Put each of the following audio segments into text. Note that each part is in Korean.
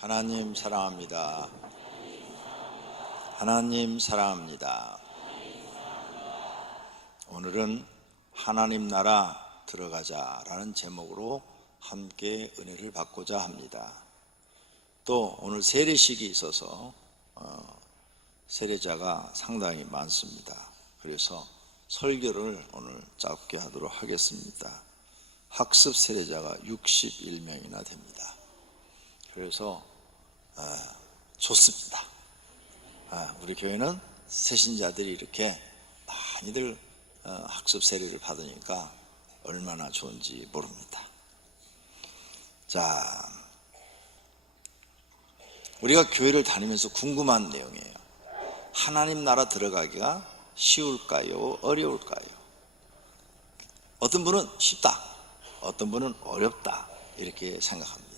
하나님 사랑합니다. 하나님 사랑합니다. 오늘은 하나님 나라 들어가자라는 제목으로 함께 은혜를 받고자 합니다. 또 오늘 세례식이 있어서 세례자가 상당히 많습니다. 그래서 설교를 오늘 짧게 하도록 하겠습니다. 학습 세례자가 61명이나 됩니다. 그래서 좋습니다. 우리 교회는 새신자들이 이렇게 많이들 학습 세례를 받으니까 얼마나 좋은지 모릅니다. 자, 우리가 교회를 다니면서 궁금한 내용이에요. 하나님 나라 들어가기가 쉬울까요? 어려울까요? 어떤 분은 쉽다, 어떤 분은 어렵다 이렇게 생각합니다.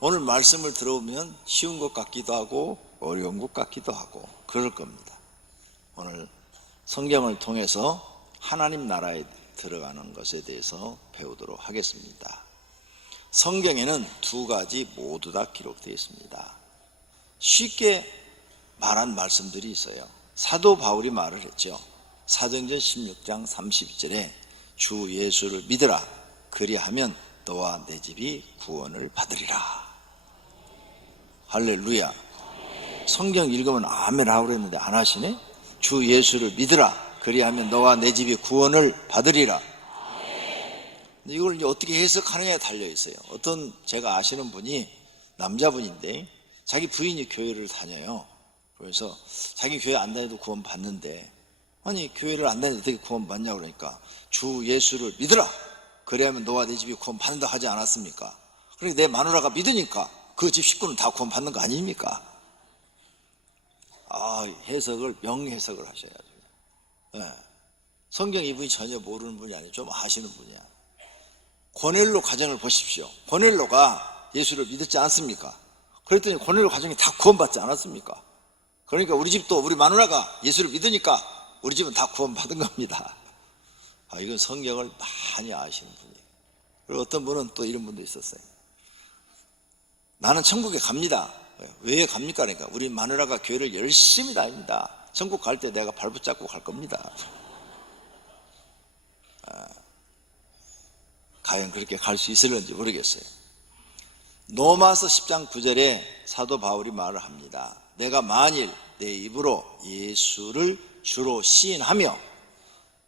오늘 말씀을 들어보면 쉬운 것 같기도 하고 어려운 것 같기도 하고 그럴 겁니다. 오늘 성경을 통해서 하나님 나라에 들어가는 것에 대해서 배우도록 하겠습니다. 성경에는 두 가지 모두 다 기록되어 있습니다. 쉽게 말한 말씀들이 있어요. 사도 바울이 말을 했죠. 사도행전 16장 32절에 주 예수를 믿으라, 그리하면 너와 내 집이 구원을 받으리라. 할렐루야. 성경 읽으면 아멘 하고 그랬는데 안 하시네? 주 예수를 믿으라, 그리하면 너와 내 집이 구원을 받으리라. 이걸 이제 어떻게 해석하느냐에 달려 있어요. 어떤 제가 아시는 분이 남자분인데 자기 부인이 교회를 다녀요. 그래서 자기 교회 안 다녀도 구원 받는데, 아니 교회를 안 다녀도 어떻게 구원 받냐고 그러니까 주 예수를 믿으라, 그래야면 너와 내 집이 구원 받는다 하지 않았습니까? 그러니까 내 마누라가 믿으니까 그 집 식구는 다 구원 받는 거 아닙니까? 해석을 명해석을 하셔야죠. 네. 성경 이분이 전혀 모르는 분이 아니에요. 좀 아시는 분이야. 고넬로 가정을 보십시오. 고넬로가 예수를 믿었지 않습니까? 그랬더니 고넬로 가정이 다 구원받지 않았습니까? 그러니까 우리 집도 우리 마누라가 예수를 믿으니까 우리 집은 다 구원받은 겁니다. 이건 성경을 많이 아시는 분이에요. 그리고 어떤 분은 또 이런 분도 있었어요. 나는 천국에 갑니다. 왜 갑니까? 그러니까 우리 마누라가 교회를 열심히 다닙니다. 천국 갈 때 내가 발붙잡고 갈 겁니다. 과연 그렇게 갈 수 있을는지 모르겠어요. 로마서 10장 9절에 사도 바울이 말을 합니다. 내가 만일 내 입으로 예수를 주로 시인하며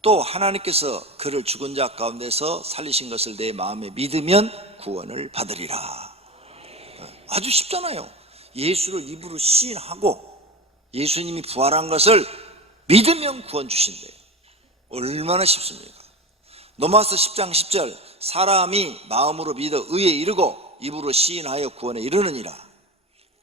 또 하나님께서 그를 죽은 자 가운데서 살리신 것을 내 마음에 믿으면 구원을 받으리라. 아주 쉽잖아요. 예수를 입으로 시인하고 예수님이 부활한 것을 믿으면 구원 주신대요. 얼마나 쉽습니까? 로마서 10장 10절 사람이 마음으로 믿어 의에 이르고 입으로 시인하여 구원에 이르느니라.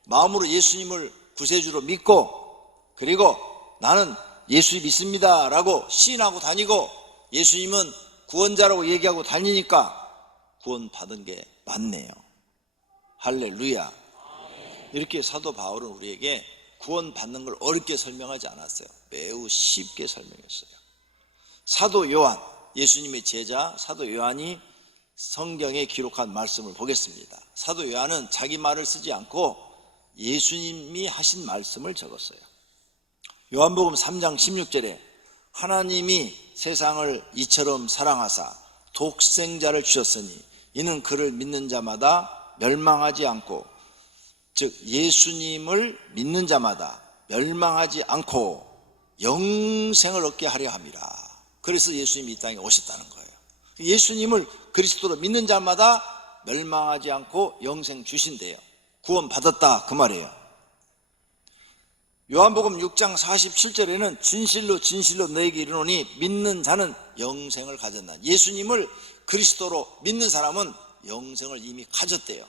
마음으로 예수님을 구세주로 믿고 그리고 나는 예수 믿습니다 라고 시인하고 다니고 예수님은 구원자라고 얘기하고 다니니까 구원 받은 게 맞네요. 할렐루야. 이렇게 사도 바울은 우리에게 구원 받는 걸 어렵게 설명하지 않았어요. 매우 쉽게 설명했어요. 사도 요한, 예수님의 제자 사도 요한이 성경에 기록한 말씀을 보겠습니다. 사도 요한은 자기 말을 쓰지 않고 예수님이 하신 말씀을 적었어요. 요한복음 3장 16절에 하나님이 세상을 이처럼 사랑하사 독생자를 주셨으니 이는 그를 믿는 자마다 멸망하지 않고, 즉 예수님을 믿는 자마다 멸망하지 않고 영생을 얻게 하려 함이라. 그래서 예수님이 이 땅에 오셨다는 거예요. 예수님을 그리스도로 믿는 자마다 멸망하지 않고 영생 주신대요. 구원 받았다 그 말이에요. 요한복음 6장 47절에는 진실로 진실로 너에게 이르노니 믿는 자는 영생을 가졌나. 예수님을 그리스도로 믿는 사람은 영생을 이미 가졌대요.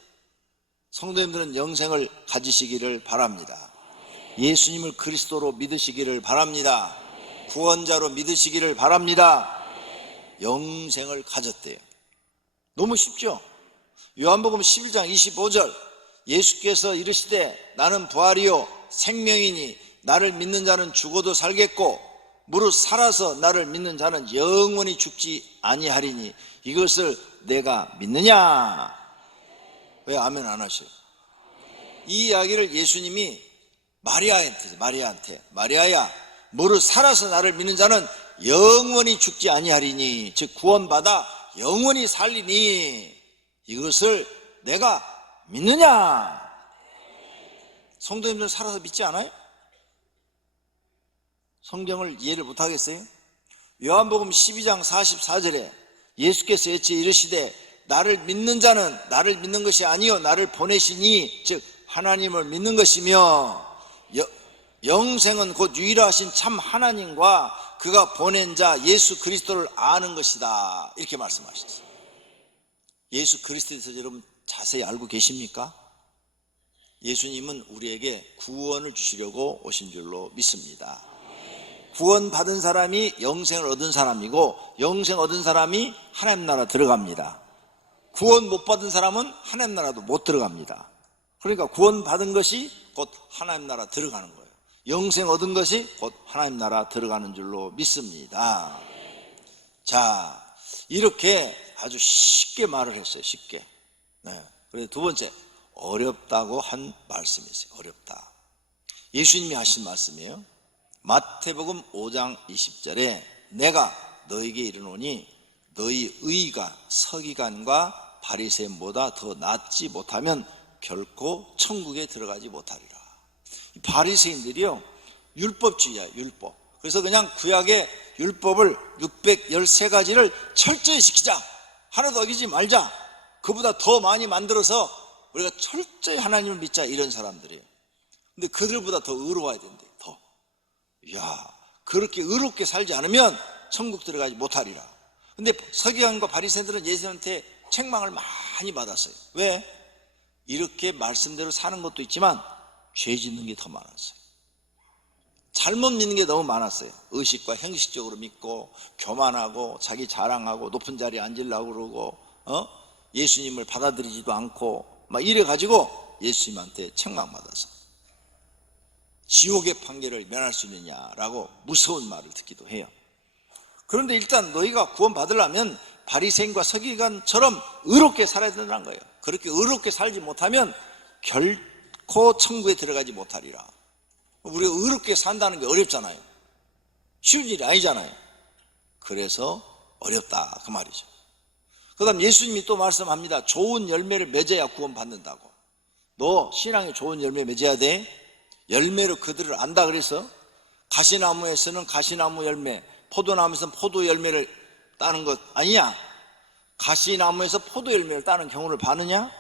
성도님들은 영생을 가지시기를 바랍니다. 예수님을 그리스도로 믿으시기를 바랍니다. 구원자로 믿으시기를 바랍니다. 영생을 가졌대요. 너무 쉽죠? 요한복음 11장 25절 예수께서 이르시되 나는 부활이요 생명이니 나를 믿는 자는 죽어도 살겠고 무릇 살아서 나를 믿는 자는 영원히 죽지 아니하리니 이것을 내가 믿느냐? 왜 아멘 안 하셔요? 이 이야기를 예수님이 마리아야 무릇 살아서 나를 믿는 자는 영원히 죽지 아니하리니, 즉 구원받아 영원히 살리니 이것을 내가 믿느냐? 성도님들 살아서 믿지 않아요? 성경을 이해를 못하겠어요? 요한복음 12장 44절에 예수께서 여쭈어 이르시되 나를 믿는 자는 나를 믿는 것이 아니요 나를 보내시니, 즉 하나님을 믿는 것이며 영생은 곧 유일하신 참 하나님과 그가 보낸 자 예수 그리스도를 아는 것이다, 이렇게 말씀하셨어요. 예수 그리스도에 대해서 여러분 자세히 알고 계십니까? 예수님은 우리에게 구원을 주시려고 오신 줄로 믿습니다. 구원 받은 사람이 영생을 얻은 사람이고, 영생 얻은 사람이 하나님 나라 들어갑니다. 구원 못 받은 사람은 하나님 나라도 못 들어갑니다. 그러니까 구원 받은 것이 곧 하나님 나라 들어가는 거예요. 영생 얻은 것이 곧 하나님 나라 들어가는 줄로 믿습니다. 자, 이렇게 아주 쉽게 말을 했어요. 쉽게. 그래서 두 번째, 어렵다고 한 말씀이 있어요. 어렵다. 예수님이 하신 말씀이에요. 마태복음 5장 20절에 내가 너에게 이르노니 너희 의가 서기관과 바리새인보다 더 낫지 못하면 결코 천국에 들어가지 못하리라. 바리새인들이요, 율법주의야, 율법. 그래서 그냥 구약의 율법을 613가지를 철저히 지키자, 하나도 어기지 말자, 그보다 더 많이 만들어서 우리가 철저히 하나님을 믿자, 이런 사람들이에요. 근데 그들보다 더 의로워야 된대. 더. 이야, 그렇게 의롭게 살지 않으면 천국 들어가지 못하리라. 근데 서기관과 바리새인들은 예수님한테 책망을 많이 받았어요. 왜? 이렇게 말씀대로 사는 것도 있지만 죄 짓는 게 더 많았어요. 잘못 믿는 게 너무 많았어요. 의식과 형식적으로 믿고 교만하고 자기 자랑하고 높은 자리에 앉으려고 그러고 예수님을 받아들이지도 않고 막 이래가지고 예수님한테 책망받아서 지옥의 판결을 면할 수 있느냐라고 무서운 말을 듣기도 해요. 그런데 일단 너희가 구원 받으려면 바리새인과 서기관처럼 의롭게 살아야 된다는 거예요. 그렇게 의롭게 살지 못하면 결코 천국에 들어가지 못하리라. 우리가 의롭게 산다는 게 어렵잖아요. 쉬운 일이 아니잖아요. 그래서 어렵다, 그 말이죠. 그 다음 예수님이 또 말씀합니다. 좋은 열매를 맺어야 구원 받는다고. 너 신앙에 좋은 열매 맺어야 돼. 열매로 그들을 안다 그래서 가시나무에서는 가시나무 열매, 포도나무에서는 포도 열매를 따는 것 아니냐? 가시나무에서 포도 열매를 따는 경우를 봤느냐?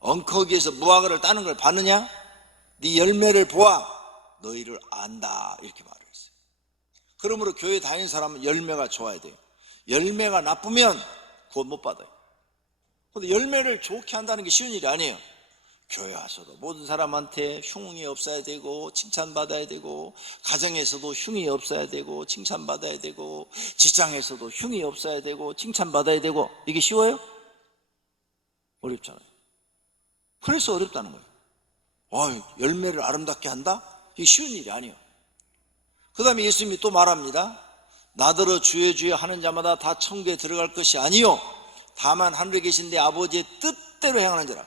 엉커기에서 무화과를 따는 걸 봤느냐? 네 열매를 보아 너희를 안다, 이렇게 말을 했어요. 그러므로 교회 다니는 사람은 열매가 좋아야 돼요. 열매가 나쁘면 구원 못 받아요. 그런데 열매를 좋게 한다는 게 쉬운 일이 아니에요. 교회 와서도 모든 사람한테 흉이 없어야 되고 칭찬받아야 되고, 가정에서도 흉이 없어야 되고 칭찬받아야 되고, 직장에서도 흉이 없어야 되고 칭찬받아야 되고, 이게 쉬워요? 어렵잖아요. 그래서 어렵다는 거예요. 열매를 아름답게 한다? 이게 쉬운 일이 아니에요. 그 다음에 예수님이 또 말합니다. 나더러 주여 주여 하는 자마다 다 천국에 들어갈 것이 아니요 다만 하늘에 계신 내 아버지의 뜻대로 행하는 자라.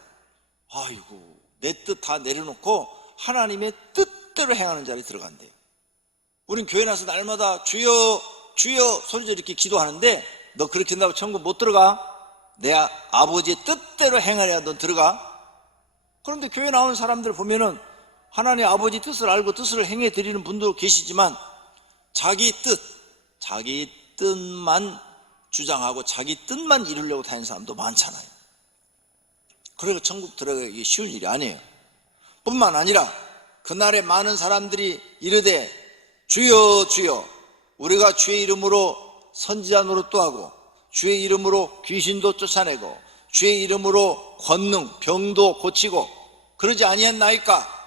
아이고, 내 뜻 다 내려놓고 하나님의 뜻대로 행하는 자리 들어간대요. 우린 교회 나서 날마다 주여 주여 소리져 이렇게 기도하는데, 너 그렇게 한다고 천국 못 들어가? 내 아버지의 뜻대로 행하려야 넌 들어가? 그런데 교회 나오는 사람들 보면은 하나님 아버지 뜻을 알고 뜻을 행해 드리는 분도 계시지만 자기 뜻만 주장하고 자기 뜻만 이루려고 다니는 사람도 많잖아요. 그러니까 천국 들어가기 쉬운 일이 아니에요. 뿐만 아니라 그날에 많은 사람들이 이르되 주여 주여 우리가 주의 이름으로 선지자 노릇도 하고 주의 이름으로 귀신도 쫓아내고 주의 이름으로 권능 병도 고치고 그러지 아니했나이까?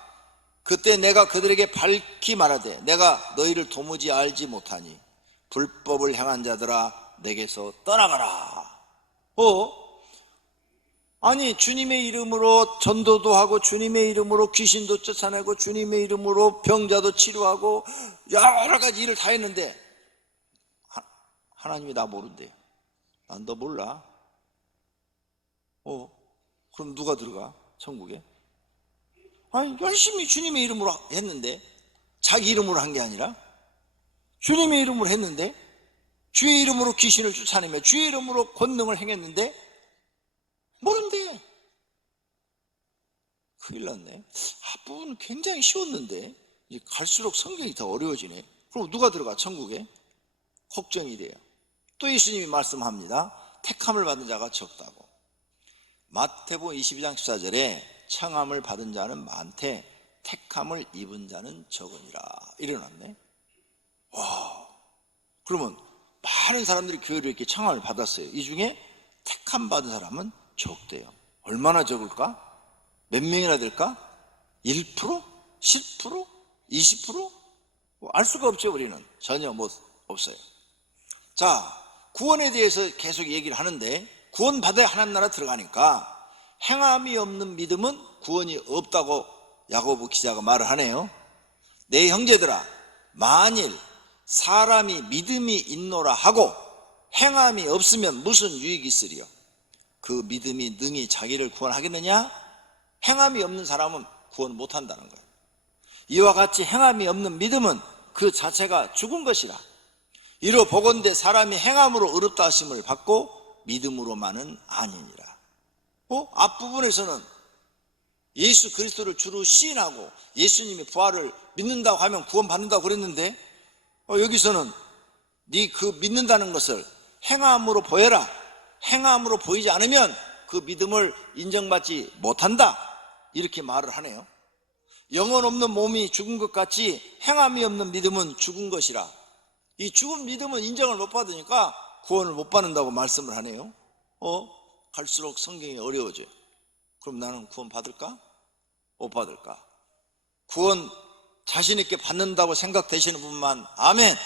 그때 내가 그들에게 밝히 말하되 내가 너희를 도무지 알지 못하니 불법을 행한 자들아 내게서 떠나가라. 아니, 주님의 이름으로 전도도 하고 주님의 이름으로 귀신도 쫓아내고 주님의 이름으로 병자도 치료하고 여러 가지 일을 다 했는데 하나님이 나 모른대요. 난 너 몰라. 그럼 누가 들어가? 천국에? 아니, 열심히 주님의 이름으로 했는데, 자기 이름으로 한 게 아니라 주님의 이름으로 했는데, 주의 이름으로 귀신을 쫓아내며 주의 이름으로 권능을 행했는데 모른대. 큰일 났네. 앞부분은 굉장히 쉬웠는데 이제 갈수록 성경이 더 어려워지네. 그럼 누가 들어가 천국에? 걱정이 돼요. 또 예수님이 말씀합니다. 택함을 받은 자가 적다고. 마태복음 22장 14절에 청함을 받은 자는 많되 택함을 입은 자는 적으니라 이래놨네. 와, 그러면 많은 사람들이 교회를 이렇게 청함을 받았어요. 이 중에 택함 받은 사람은 적대요. 얼마나 적을까? 몇 명이나 될까? 1%? 10%? 20%? 알 수가 없죠. 우리는 전혀 없어요. 자, 구원에 대해서 계속 얘기를 하는데 구원 받아야 하나님 나라 들어가니까 행함이 없는 믿음은 구원이 없다고 야고보 기자가 말을 하네요. 내 형제들아, 만일 사람이 믿음이 있노라 하고 행함이 없으면 무슨 유익이 있으리요? 그 믿음이 능히 자기를 구원하겠느냐? 행함이 없는 사람은 구원 못한다는 거예요. 이와 같이 행함이 없는 믿음은 그 자체가 죽은 것이라. 이로 보건대 사람이 행함으로 의롭다 하심을 받고 믿음으로만은 아니니라. 앞부분에서는 예수 그리스도를 주로 시인하고 예수님의 부활을 믿는다고 하면 구원 받는다고 그랬는데 여기서는 네 그 믿는다는 것을 행함으로 보여라. 행함으로 보이지 않으면 그 믿음을 인정받지 못한다. 이렇게 말을 하네요. 영혼 없는 몸이 죽은 것 같이 행함이 없는 믿음은 죽은 것이라. 이 죽은 믿음은 인정을 못 받으니까 구원을 못 받는다고 말씀을 하네요. 갈수록 성경이 어려워져요. 그럼 나는 구원 받을까? 못 받을까? 구원 자신 있게 받는다고 생각되시는 분만 아멘.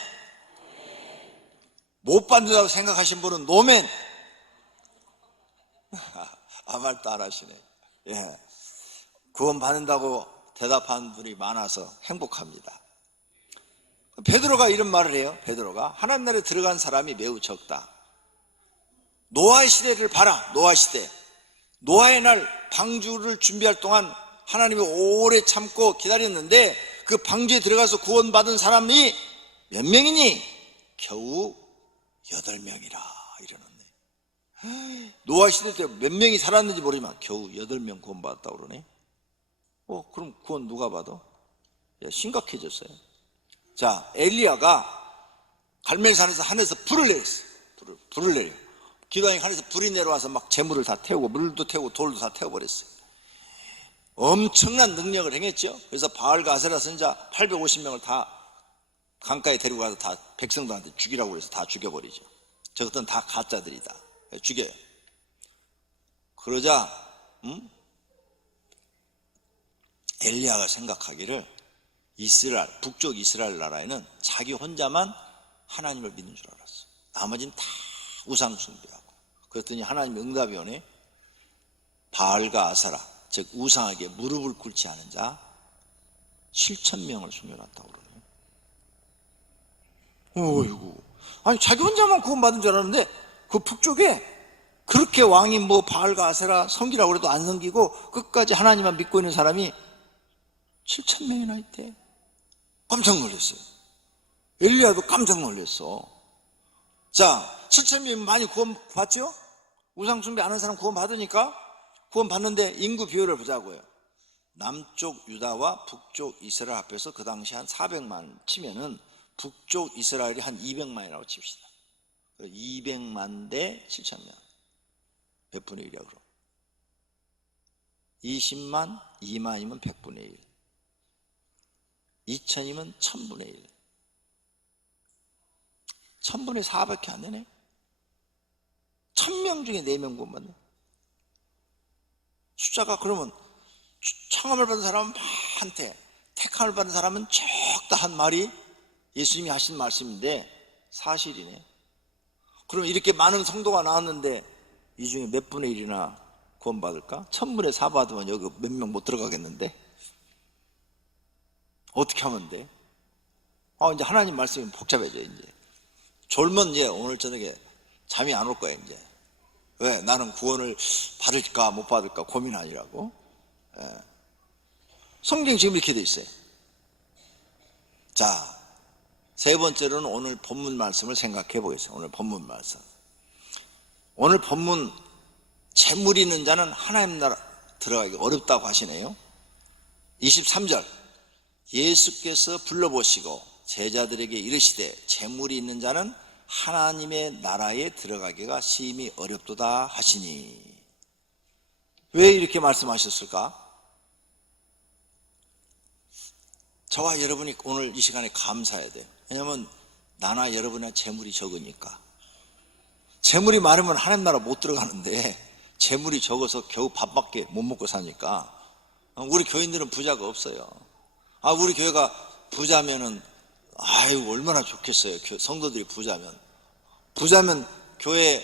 못 받는다고 생각하신 분은 노멘. 아무 말도 안 하시네. 예. 구원 받는다고 대답하는 분이 많아서 행복합니다. 베드로가 이런 말을 해요. 베드로가 하나님 나라에 들어간 사람이 매우 적다. 노아의 시대를 봐라. 노아 시대. 노아의 날 방주를 준비할 동안 하나님이 오래 참고 기다렸는데 그 방주에 들어가서 구원받은 사람이 몇 명이니? 겨우 8명이라 이러는데, 노아 시대 때 몇 명이 살았는지 모르지만 겨우 8명 구원받았다고 그러네. 그럼 구원 누가 받아? 심각해졌어요. 자, 엘리야가 갈멜산에서 하늘에서 불을 내렸어요. 불을 내려. 기도하니까 하늘에서 불이 내려와서 막 재물을 다 태우고 물도 태우고 돌도 다 태워버렸어요. 엄청난 능력을 행했죠. 그래서 바알과 아세라 선자 850명을 다 강가에 데리고 가서 다 백성들한테 죽이라고 해서 다 죽여버리죠. 저것들은 다 가짜들이다. 죽여요. 그러자 엘리야가 생각하기를 북쪽 이스라엘 나라에는 자기 혼자만 하나님을 믿는 줄 알았어. 나머지는 다 우상 숭배하고. 그랬더니 하나님이 응답이 오네. 바알과 아사라, 즉 우상에게 무릎을 꿇지 않은 자 7,000명을 숨겨놨다고 그러네요. 어이구, 아니 자기 혼자만 구원받은 줄 알았는데 그 북쪽에 그렇게 왕이 바알과 아세라 섬기라고 해도 안 섬기고 끝까지 하나님만 믿고 있는 사람이 7,000명이나 있대. 깜짝 놀랐어요. 엘리야도 깜짝 놀랐어. 자, 7,000명이 많이 구원받죠? 우상 숭배 안 하는 사람 구원받으니까 구원받는데 인구 비율을 보자고요. 남쪽 유다와 북쪽 이스라엘 합해서 그 당시 한 400만 치면은 북쪽 이스라엘이 한 200만이라고 칩시다. 200만 대 7,000명. 몇 분의 1이야 그럼? 20만, 2만이면 100분의 1. 2,000이면 1000분의 1. 1000분의 4밖에 안 되네. 1000명 중에 4명 구원받네. 숫자가 그러면 청함을 받은 사람은 많대, 택함을 받은 사람은 적다 한 말이 예수님이 하신 말씀인데 사실이네. 그럼 이렇게 많은 성도가 나왔는데 이 중에 몇 분의 1이나 구원받을까? 1000분의 4 받으면 여기 몇 명 못 들어가겠는데? 어떻게 하면 돼? 이제 하나님 말씀이 복잡해져. 이제 졸면 이제 오늘 저녁에 잠이 안 올 거야. 이제 왜? 나는 구원을 받을까 못 받을까 고민 아니라고. 성경 지금 이렇게 돼 있어요. 자, 세 번째로는 오늘 본문 말씀을 생각해 보겠습니다. 오늘 본문 말씀. 오늘 본문 재물 있는 자는 하나님 나라 들어가기 어렵다고 하시네요. 23절 예수께서 불러보시고 제자들에게 이르시되 재물이 있는 자는 하나님의 나라에 들어가기가 심히 어렵도다 하시니. 왜 이렇게 말씀하셨을까? 저와 여러분이 오늘 이 시간에 감사해야 돼요. 왜냐하면 나나 여러분의 재물이 적으니까. 재물이 많으면 하나님 나라 못 들어가는데 재물이 적어서 겨우 밥밖에 못 먹고 사니까. 우리 교인들은 부자가 없어요. 우리 교회가 부자면은 아유 얼마나 좋겠어요. 성도들이 부자면 교회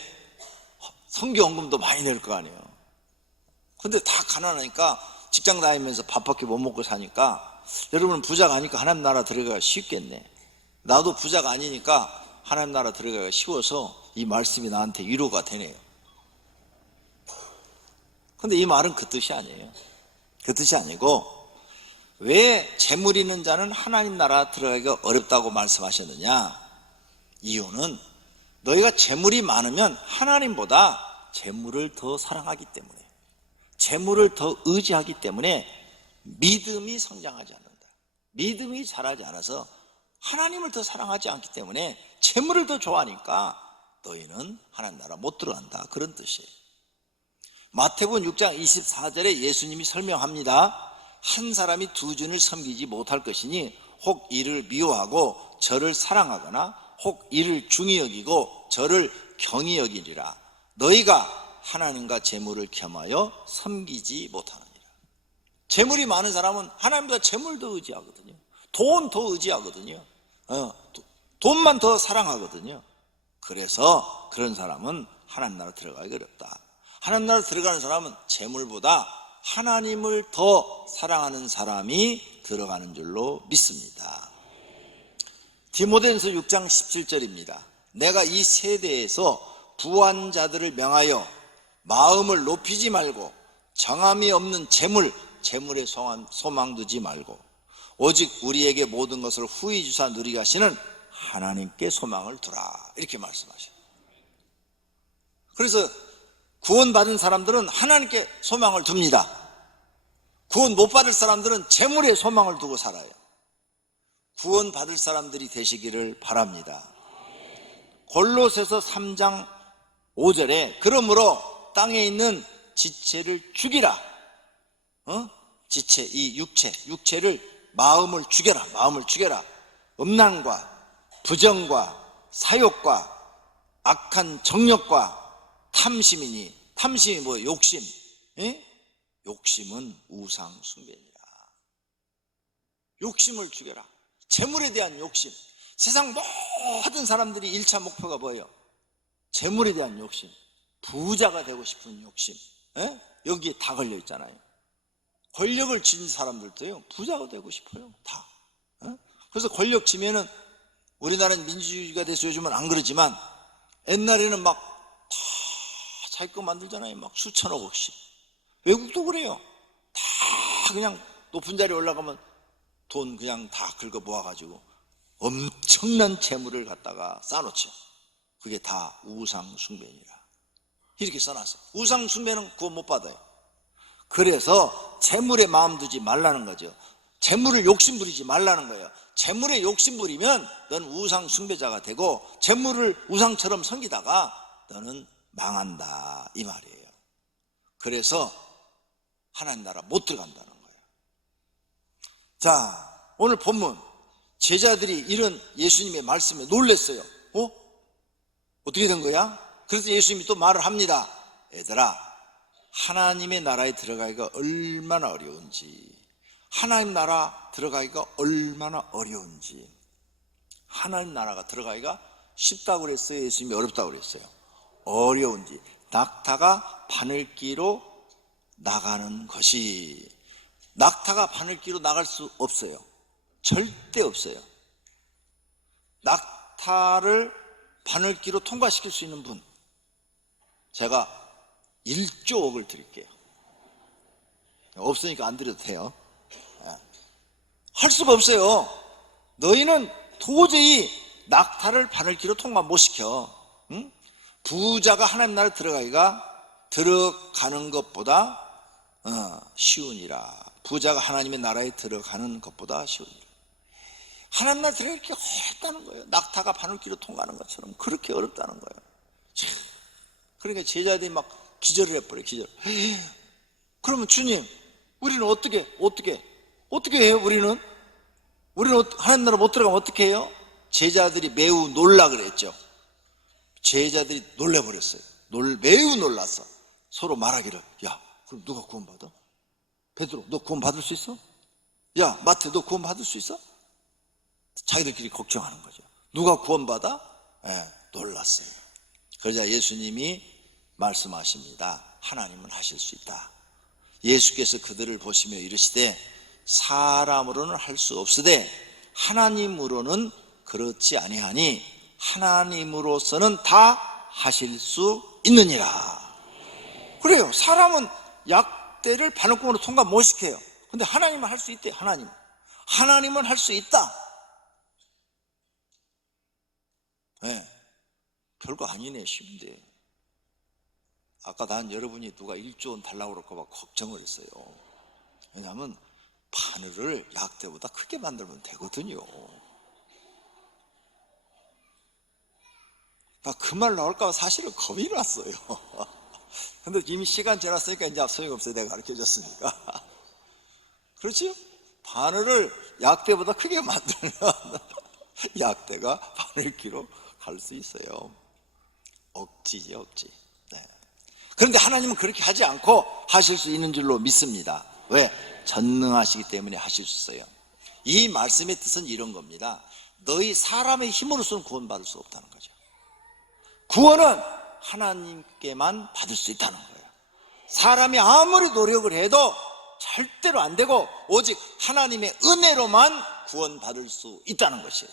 선교헌금도 많이 낼 거 아니에요. 근데 다 가난하니까 직장 다니면서 밥밖에 못 먹고 사니까 여러분은 부자가 아니니까 하나님 나라 들어가기가 쉽겠네. 나도 부자가 아니니까 하나님 나라 들어가기가 쉬워서 이 말씀이 나한테 위로가 되네요. 근데 이 말은 그 뜻이 아니에요. 그 뜻이 아니고, 왜 재물 있는 자는 하나님 나라 들어가기가 어렵다고 말씀하셨느냐? 이유는 너희가 재물이 많으면 하나님보다 재물을 더 사랑하기 때문에, 재물을 더 의지하기 때문에 믿음이 성장하지 않는다. 믿음이 자라지 않아서 하나님을 더 사랑하지 않기 때문에 재물을 더 좋아하니까 너희는 하나님 나라 못 들어간다. 그런 뜻이에요. 마태복음 6장 24절에 예수님이 설명합니다. 한 사람이 두 주인을 섬기지 못할 것이니 혹 이를 미워하고 저를 사랑하거나 혹 이를 중히 여기고 저를 경히 여기리라. 너희가 하나님과 재물을 겸하여 섬기지 못하느니라. 재물이 많은 사람은 하나님보다 재물 더 의지하거든요. 돈 더 의지하거든요. 돈만 더 사랑하거든요. 그래서 그런 사람은 하나님 나라 들어가기 어렵다. 하나님 나라 들어가는 사람은 재물보다 하나님을 더 사랑하는 사람이 들어가는 줄로 믿습니다. 디모데전서 6장 17절입니다. 내가 이 세대에서 부한 자들을 명하여 마음을 높이지 말고 정함이 없는 재물에 소망 두지 말고 오직 우리에게 모든 것을 후히 주사 누리게 하시는 하나님께 소망을 두라. 이렇게 말씀하셔요. 그래서 구원받은 사람들은 하나님께 소망을 둡니다. 구원 못 받을 사람들은 재물에 소망을 두고 살아요. 구원받을 사람들이 되시기를 바랍니다. 골로새서 3장 5절에 그러므로 땅에 있는 지체를 죽이라. 지체, 이 육체를 마음을 죽여라. 음란과 부정과 사욕과 악한 정욕과 탐심이니. 탐심이 뭐예요? 욕심. 욕심은 우상 숭배니라. 욕심을 죽여라. 재물에 대한 욕심. 세상 모든 사람들이 1차 목표가 뭐예요? 재물에 대한 욕심. 부자가 되고 싶은 욕심. 여기에 다 걸려 있잖아요. 권력을 쥔 사람들도요, 부자가 되고 싶어요. 다. 그래서 권력 쥐면은 우리나라는 민주주의가 돼서 요즘은 안 그러지만 옛날에는 막 다 자기 거 만들잖아요. 막 수천억씩. 외국도 그래요. 다 그냥 높은 자리에 올라가면 돈 그냥 다 긁어 모아가지고 엄청난 재물을 갖다가 쌓아놓죠. 그게 다 우상 숭배니라. 이렇게 써놨어요. 우상 숭배는 구원 못 받아요. 그래서 재물에 마음 두지 말라는 거죠. 재물을 욕심 부리지 말라는 거예요. 재물에 욕심 부리면 너는 우상 숭배자가 되고 재물을 우상처럼 섬기다가 너는 망한다 이 말이에요. 그래서 하나님 나라 못 들어간다는 거예요. 자, 오늘 본문 제자들이 이런 예수님의 말씀에 놀랐어요. 어떻게 된 거야? 그래서 예수님이 또 말을 합니다. 얘들아, 하나님의 나라에 들어가기가 얼마나 어려운지, 하나님 나라 들어가기가 얼마나 어려운지. 하나님 나라가 들어가기가 쉽다고 그랬어요? 예수님이 어렵다고 그랬어요? 어려운지. 낙타가 바늘기로 나가는 것이, 낙타가 바늘기로 나갈 수 없어요. 절대 없어요. 낙타를 바늘기로 통과시킬 수 있는 분, 제가 1조 억을 드릴게요. 없으니까 안 드려도 돼요. 할 수가 없어요. 너희는 도저히 낙타를 바늘기로 통과 못 시켜. 응? 부자가 하나님 나라에 들어가는 것보다 쉬우니라. 부자가 하나님의 나라에 들어가는 것보다 쉬우니라. 하나님 나라에 들어가기 이렇게 어렵다는 거예요. 낙타가 바늘기로 통과하는 것처럼 그렇게 어렵다는 거예요. 그러니까 제자들이 막 기절을 해버려요. 기절. 그러면 주님, 우리는 어떻게 해요? 우리는 하나님 나라 못 들어가면 어떻게 해요? 제자들이 매우 놀라 그랬죠. 제자들이 놀래버렸어요. 매우 놀랐어. 서로 말하기를, 야, 그럼 누가 구원받아? 베드로, 너 구원 받을 수 있어? 야, 마태, 너 구원 받을 수 있어? 자기들끼리 걱정하는 거죠. 누가 구원받아? 놀랐어요. 그러자 예수님이 말씀하십니다. 하나님은 하실 수 있다. 예수께서 그들을 보시며 이르시되 사람으로는 할 수 없으되 하나님으로는 그렇지 아니하니 하나님으로서는 다 하실 수 있느니라. 그래요. 사람은 약대를 바늘구멍으로 통과 못 시켜요. 근데 하나님은 할 수 있대요. 하나님은 할 수 있다. 별거 아니네. 쉬운데. 아까 난 여러분이 누가 1조 원 달라고 그럴까 봐 걱정을 했어요. 왜냐하면 바늘을 약대보다 크게 만들면 되거든요. 나 그 말 나올까 봐 사실은 겁이 났어요. 근데 이미 시간 지났으니까 이제 소용없어요. 내가 가르쳐줬으니까. 그렇죠? 바늘을 약대보다 크게 만들면 약대가 바늘기로 갈 수 있어요. 억지지, 억지. 그런데 하나님은 그렇게 하지 않고 하실 수 있는 줄로 믿습니다. 왜? 전능하시기 때문에 하실 수 있어요. 이 말씀의 뜻은 이런 겁니다. 너희 사람의 힘으로서는 구원받을 수 없다는 거죠. 구원은 하나님께만 받을 수 있다는 거예요. 사람이 아무리 노력을 해도 절대로 안 되고 오직 하나님의 은혜로만 구원받을 수 있다는 것이에요.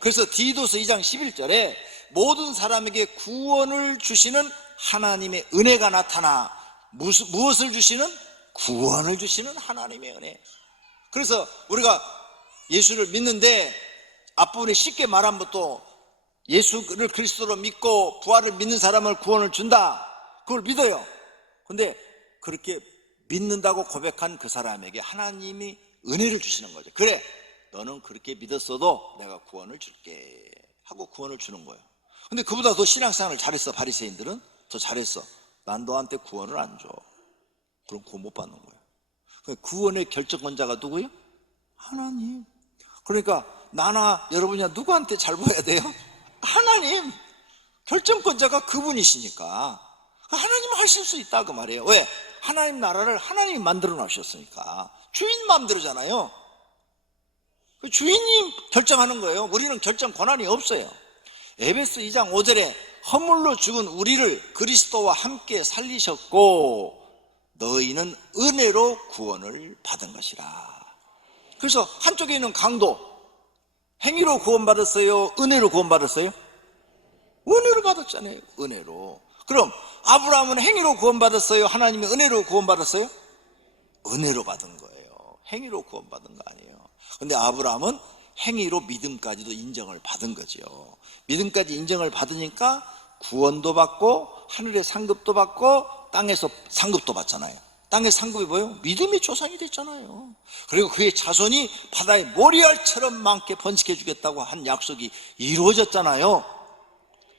그래서 디도서 2장 11절에 모든 사람에게 구원을 주시는 하나님의 은혜가 나타나 무엇을 주시는? 구원을 주시는 하나님의 은혜. 그래서 우리가 예수를 믿는데 앞부분에 쉽게 말하면 또 예수를 그리스도로 믿고 부활을 믿는 사람을 구원을 준다. 그걸 믿어요. 근데 그렇게 믿는다고 고백한 그 사람에게 하나님이 은혜를 주시는 거죠. 그래, 너는 그렇게 믿었어도 내가 구원을 줄게 하고 구원을 주는 거예요. 근데 그보다 더 신앙생활을 잘했어. 바리새인들은 더 잘했어. 난 너한테 구원을 안 줘. 그럼 구원 못 받는 거예요. 구원의 결정권자가 누구예요? 하나님. 그러니까 나나 여러분이나 누구한테 잘 보여야 돼요? 하나님. 결정권자가 그분이시니까 하나님은 하실 수 있다 그 말이에요. 왜? 하나님 나라를 하나님이 만들어 놨셨으니까. 주인 마음대로잖아요. 주인이 결정하는 거예요. 우리는 결정 권한이 없어요. 에베소 2장 5절에 허물로 죽은 우리를 그리스도와 함께 살리셨고 너희는 은혜로 구원을 받은 것이라. 그래서 한쪽에 있는 강도, 행위로 구원받았어요? 은혜로 구원받았어요? 은혜로 받았잖아요. 은혜로. 그럼 아브라함은 행위로 구원받았어요? 하나님의 은혜로 구원받았어요? 은혜로 받은 거예요. 행위로 구원받은 거 아니에요. 근데 아브라함은 행위로 믿음까지도 인정을 받은 거죠. 믿음까지 인정을 받으니까 구원도 받고 하늘의 상급도 받고 땅에서 상급도 받잖아요. 땅의 상급이 뭐예요? 믿음의 조상이 됐잖아요. 그리고 그의 자손이 바다의 모래알처럼 많게 번식해 주겠다고 한 약속이 이루어졌잖아요.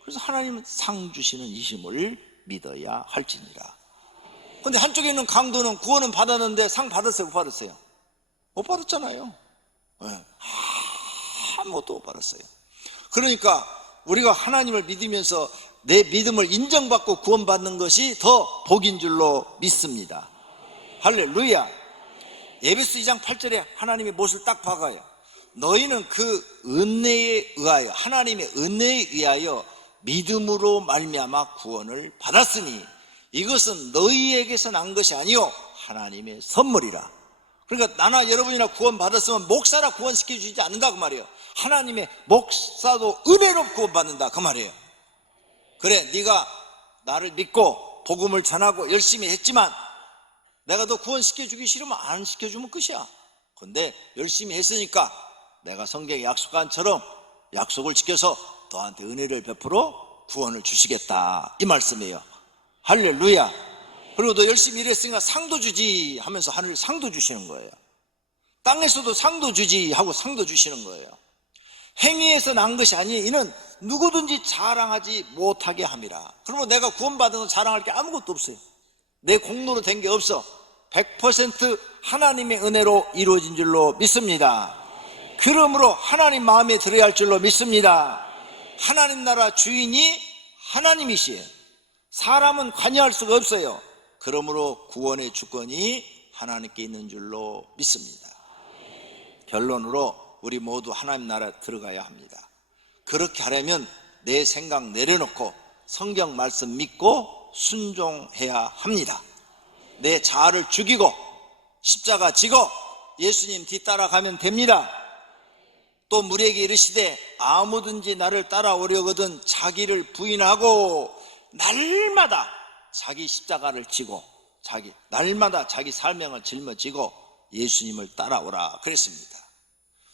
그래서 하나님은 상 주시는 이심을 믿어야 할지니라. 그런데 한쪽에 있는 강도는 구원은 받았는데 상 받았어요? 못 받았어요? 못 받았잖아요. 네. 아무것도 못 받았어요. 그러니까 우리가 하나님을 믿으면서 내 믿음을 인정받고 구원받는 것이 더 복인 줄로 믿습니다. 할렐루야. 에베소 2장 8절에 하나님의 못을 딱 박아요. 너희는 그 은혜에 의하여, 하나님의 은혜에 의하여 믿음으로 말미암아 구원을 받았으니 이것은 너희에게서 난 것이 아니요 하나님의 선물이라. 그러니까 나나 여러분이나 구원 받았으면 목사라 구원시켜 주지 않는다 그 말이에요. 하나님의 목사도 은혜로 구원받는다 그 말이에요. 그래, 네가 나를 믿고 복음을 전하고 열심히 했지만 내가 너 구원시켜 주기 싫으면 안 시켜주면 끝이야. 근데 열심히 했으니까 내가 성경에 약속한 처럼 약속을 지켜서 너한테 은혜를 베풀어 구원을 주시겠다, 이 말씀이에요. 할렐루야. 그리고 너 열심히 일했으니까 상도 주지 하면서 하늘 상도 주시는 거예요. 땅에서도 상도 주지 하고 상도 주시는 거예요. 행위에서 난 것이 아니 이는 누구든지 자랑하지 못하게 함이라. 그러면 내가 구원받은 건 자랑할 게 아무것도 없어요. 내 공로로 된 게 없어. 100% 하나님의 은혜로 이루어진 줄로 믿습니다. 그러므로 하나님 마음에 들어야 할 줄로 믿습니다. 하나님 나라 주인이 하나님이시에요. 사람은 관여할 수가 없어요. 그러므로 구원의 주권이 하나님께 있는 줄로 믿습니다. 결론으로 우리 모두 하나님 나라에 들어가야 합니다. 그렇게 하려면 내 생각 내려놓고 성경 말씀 믿고 순종해야 합니다. 내 자아를 죽이고 십자가 지고 예수님 뒤따라가면 됩니다. 또 무리에게 이르시되 아무든지 나를 따라오려거든 자기를 부인하고 날마다 자기 십자가를 지고 날마다 자기 살명을 짊어지고 예수님을 따라오라 그랬습니다.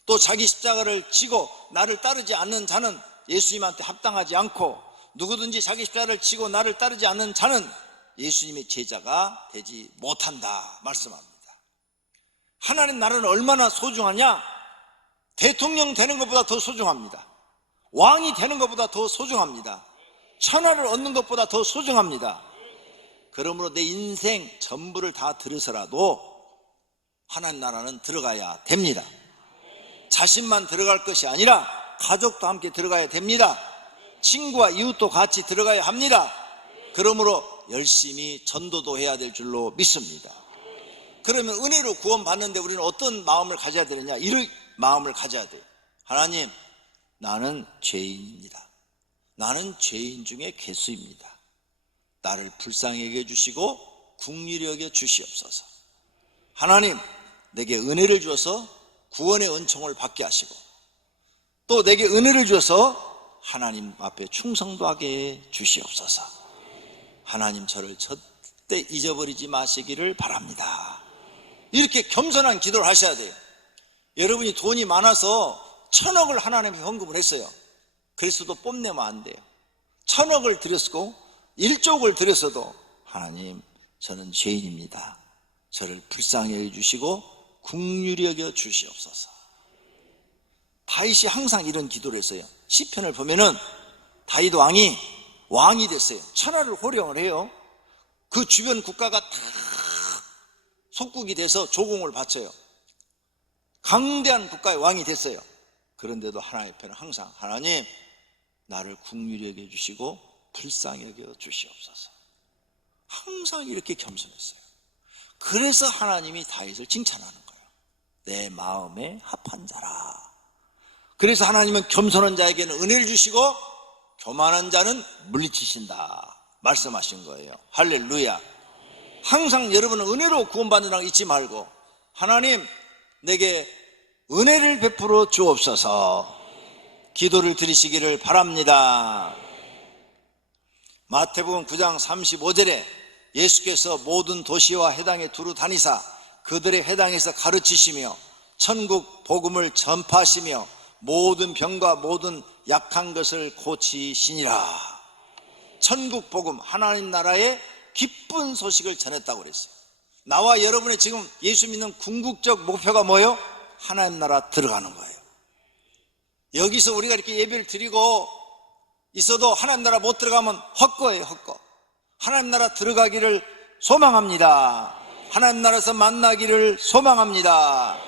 또 자기 십자가를 지고 나를 따르지 않는 자는 예수님한테 합당하지 않고 누구든지 자기 십자가를 지고 나를 따르지 않는 자는 예수님의 제자가 되지 못한다 말씀합니다. 하나님 나라는 얼마나 소중하냐? 대통령 되는 것보다 더 소중합니다. 왕이 되는 것보다 더 소중합니다. 천하를 얻는 것보다 더 소중합니다. 그러므로 내 인생 전부를 다 들여서라도 하나님 나라는 들어가야 됩니다. 자신만 들어갈 것이 아니라 가족도 함께 들어가야 됩니다. 친구와 이웃도 같이 들어가야 합니다. 그러므로 열심히 전도도 해야 될 줄로 믿습니다. 그러면 은혜로 구원받는데 우리는 어떤 마음을 가져야 되느냐? 이런 마음을 가져야 돼요. 하나님, 나는 죄인입니다. 나는 죄인 중에 괴수입니다. 나를 불쌍히 여겨주시고 긍휼히 여겨 주시옵소서. 하나님, 내게 은혜를 주어서 구원의 은총을 받게 하시고 또 내게 은혜를 주어서 하나님 앞에 충성도 하게 주시옵소서. 하나님, 저를 절대 잊어버리지 마시기를 바랍니다. 이렇게 겸손한 기도를 하셔야 돼요. 여러분이 돈이 많아서 1000억을 하나님께 헌금을 했어요. 그래서도 뽐내면 안 돼요. 1000억을 드렸고 1조를 드렸어도 하나님, 저는 죄인입니다. 저를 불쌍히 여겨주시고 긍휼히 여겨 주시옵소서. 다윗이 항상 이런 기도를 했어요. 시편을 보면은 다윗 왕이 됐어요. 천하를 호령을 해요. 그 주변 국가가 다 속국이 돼서 조공을 바쳐요. 강대한 국가의 왕이 됐어요. 그런데도 하나님 편은 항상 하나님, 나를 긍휼히 여겨 주시고 불쌍히 여겨 주시옵소서. 항상 이렇게 겸손했어요. 그래서 하나님이 다윗을 칭찬하는 거예요. 내 마음에 합한 자라. 그래서 하나님은 겸손한 자에게는 은혜를 주시고 교만한 자는 물리치신다 말씀하신 거예요. 할렐루야. 항상 여러분은 은혜로 구원받는다는 거 잊지 말고 하나님, 내게 은혜를 베풀어 주옵소서 기도를 드리시기를 바랍니다. 마태복음 9장 35절에 예수께서 모든 도시와 회당에 두루 다니사 그들의 회당에서 가르치시며 천국 복음을 전파하시며 모든 병과 모든 약한 것을 고치시니라. 천국 복음, 하나님 나라의 기쁜 소식을 전했다고 그랬어요. 나와 여러분의 지금 예수 믿는 궁극적 목표가 뭐예요? 하나님 나라 들어가는 거예요. 여기서 우리가 이렇게 예배를 드리고 있어도 하나님 나라 못 들어가면 헛거예요, 헛거. 하나님 나라 들어가기를 소망합니다. 하나님 나라에서 만나기를 소망합니다.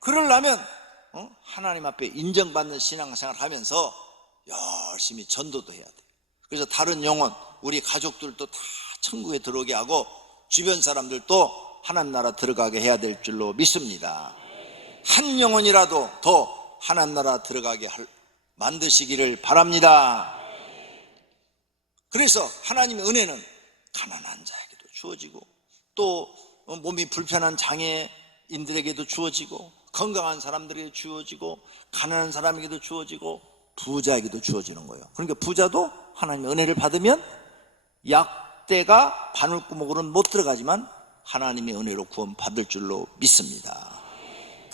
그러려면 하나님 앞에 인정받는 신앙생활을 하면서 열심히 전도도 해야 돼요. 그래서 다른 영혼, 우리 가족들도 다 천국에 들어오게 하고 주변 사람들도 하나님 나라 들어가게 해야 될 줄로 믿습니다. 한 영혼이라도 더 하나님 나라 들어가게 만드시기를 바랍니다. 그래서 하나님의 은혜는 가난한 자에게도 주어지고 또 몸이 불편한 장애인들에게도 주어지고 건강한 사람들에게 주어지고 가난한 사람에게도 주어지고 부자에게도 주어지는 거예요. 그러니까 부자도 하나님의 은혜를 받으면 약대가 바늘구멍으로는 못 들어가지만 하나님의 은혜로 구원받을 줄로 믿습니다.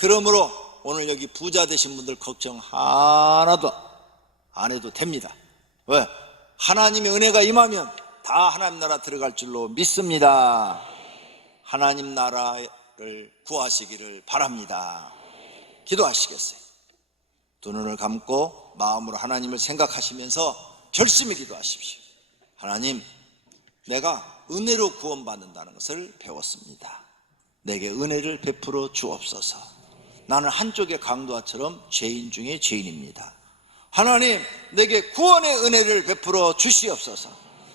그러므로 오늘 여기 부자 되신 분들 걱정 하나도 안 해도 됩니다. 왜? 하나님의 은혜가 임하면 다 하나님 나라 들어갈 줄로 믿습니다. 하나님 나라를 구하시기를 바랍니다. 기도하시겠어요? 두 눈을 감고 마음으로 하나님을 생각하시면서 결심히 기도하십시오. 하나님, 내가 은혜로 구원받는다는 것을 배웠습니다. 내게 은혜를 베풀어 주옵소서. 나는 한쪽의 강도아처럼 죄인 중에 죄인입니다. 하나님, 내게 구원의 은혜를 베풀어 주시옵소서.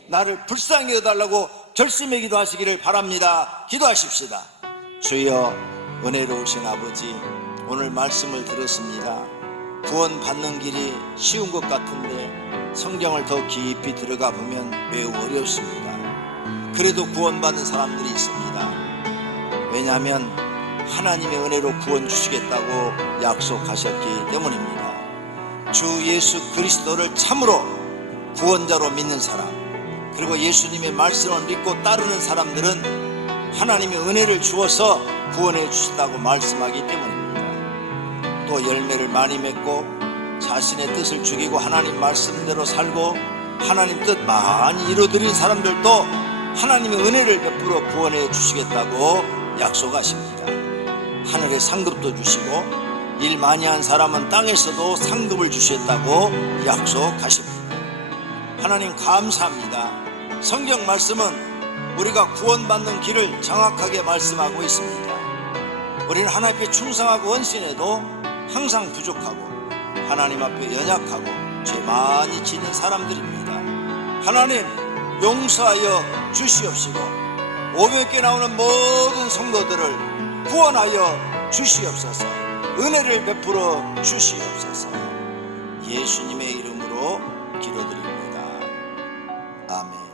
나를 불쌍히 여달라고 결심의 기도하시기를 바랍니다. 기도하십시다. 주여, 은혜로우신 아버지, 오늘 말씀을 들었습니다. 구원받는 길이 쉬운 것 같은데 성경을 더 깊이 들어가 보면 매우 어렵습니다. 그래도 구원받는 사람들이 있습니다. 왜냐하면 하나님의 은혜로 구원 주시겠다고 약속하셨기 때문입니다. 주 예수 그리스도를 참으로 구원자로 믿는 사람, 그리고 예수님의 말씀을 믿고 따르는 사람들은 하나님의 은혜를 주어서 구원해 주신다고 말씀하기 때문입니다. 또 열매를 많이 맺고 자신의 뜻을 죽이고 하나님 말씀대로 살고 하나님 뜻 많이 이루어드린 사람들도 하나님의 은혜를 베풀어 구원해 주시겠다고 약속하십니다. 하늘에 상급도 주시고 일 많이 한 사람은 땅에서도 상급을 주시겠다고 약속하십니다. 하나님 감사합니다. 성경 말씀은 우리가 구원받는 길을 정확하게 말씀하고 있습니다. 우리는 하나님 앞에 충성하고 헌신해도 항상 부족하고 하나님 앞에 연약하고 죄 많이 지는 사람들입니다. 하나님, 용서하여 주시옵시고 500개 나오는 모든 성도들을 구원하여 주시옵소서. 은혜를 베풀어 주시옵소서. 예수님의 이름으로 기도드립니다. 아멘.